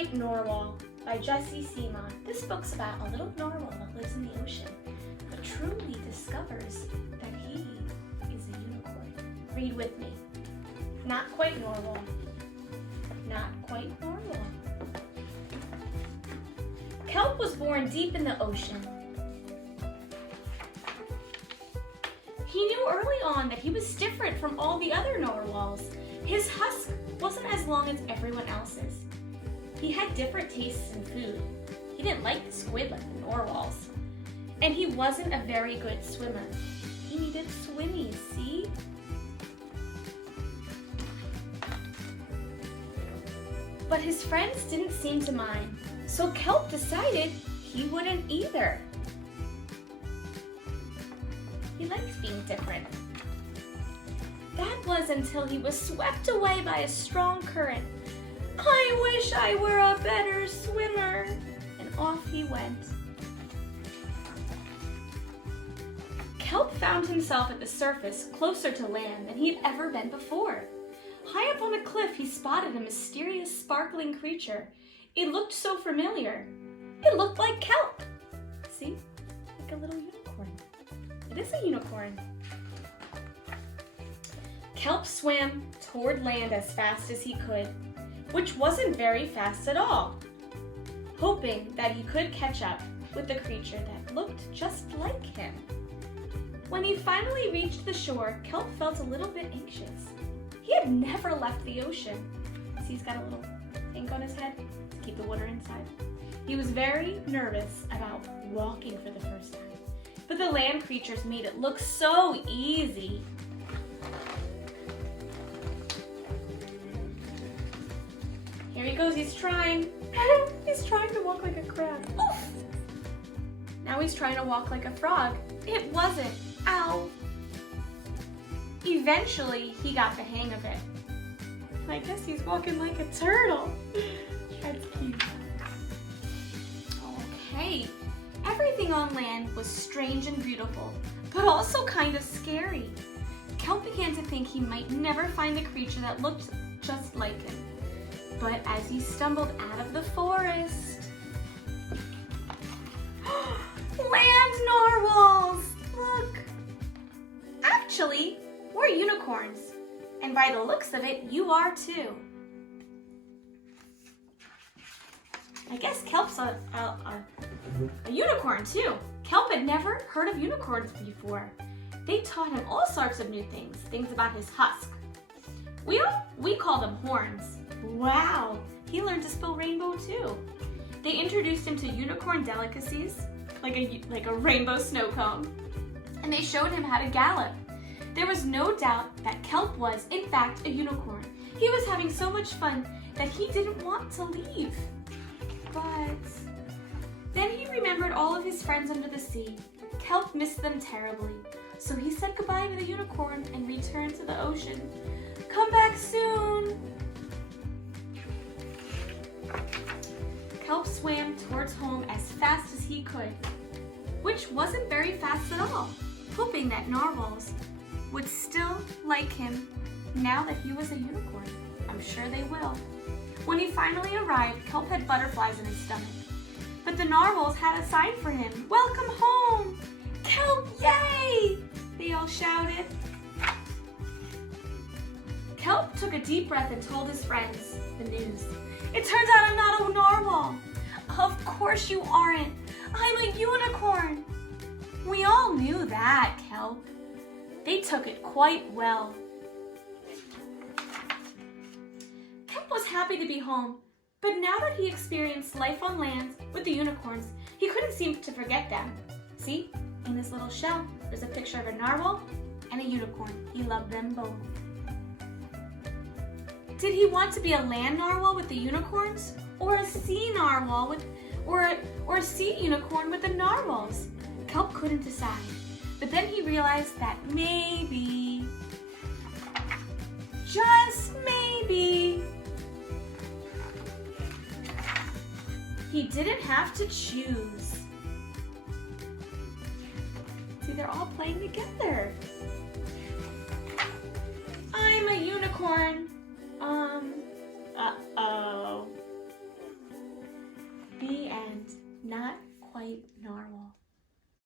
Quite Narwhal by Jessie Seamon. This book's about a little narwhal that lives in the ocean, but truly discovers that he is a unicorn. Read with me. Not quite narwhal. Not quite narwhal. Kelp was born deep in the ocean. He knew early on that he was different from all the other narwhals. His husk wasn't as long as everyone else's. He had different tastes in food. He didn't like the squid like the narwhals. And he wasn't a very good swimmer. He needed swimmies, see? But his friends didn't seem to mind, so Kelp decided he wouldn't either. He liked being different. That was until he was swept away by a strong current. I wish I were a better swimmer. And off he went. Kelp found himself at the surface closer to land than he'd ever been before. High up on a cliff, he spotted a mysterious, sparkling creature. It looked so familiar. It looked like Kelp. See? Like a little unicorn. It is a unicorn. Kelp swam toward land as fast as he could, which wasn't very fast at all, hoping that he could catch up with the creature that looked just like him. When he finally reached the shore, Kelp felt a little bit anxious. He had never left the ocean. See, he's got a little ink on his head to keep the water inside. He was very nervous about walking for the first time, but the land creatures made it look so easy. Here he goes, he's trying. He's trying to walk like a crab. Oof. Now he's trying to walk like a frog. It wasn't. Ow. Eventually, he got the hang of it. I guess he's walking like a turtle. That's cute. Okay. Everything on land was strange and beautiful, but also kind of scary. Kelp began to think he might never find a creature that looked just like him. But as he stumbled out of the forest, land narwhals! Look! Actually, we're unicorns. And by the looks of it, you are too. I guess Kelp's a unicorn too. Kelp had never heard of unicorns before. They taught him all sorts of new things, things about his husk. We call them horns. Wow, he learned to spell rainbow too. They introduced him to unicorn delicacies, like a rainbow snow cone, and they showed him how to gallop. There was no doubt that Kelp was, in fact, a unicorn. He was having so much fun that he didn't want to leave. But then he remembered all of his friends under the sea. Kelp missed them terribly, so he said goodbye to the unicorn and returned to the ocean. Come back soon! Kelp swam towards home as fast as he could, which wasn't very fast at all, hoping that narwhals would still like him now that he was a unicorn. I'm sure they will. When he finally arrived, Kelp had butterflies in his stomach, but the narwhals had a sign for him. Welcome home! Kelp, yay! They all shouted. Kelp took a deep breath and told his friends the news. It turns out I'm not a narwhal. Of course you aren't. I'm a unicorn. We all knew that, Kelp. They took it quite well. Kelp was happy to be home, but now that he experienced life on land with the unicorns, he couldn't seem to forget them. See, in his little shell, there's a picture of a narwhal and a unicorn. He loved them both. Did he want to be a land narwhal with the unicorns, or a sea narwhal with, or a sea unicorn with the narwhals? Kelp couldn't decide, but then he realized that maybe, just maybe, he didn't have to choose. See, they're all playing together. I'm a unicorn. Uh-oh. not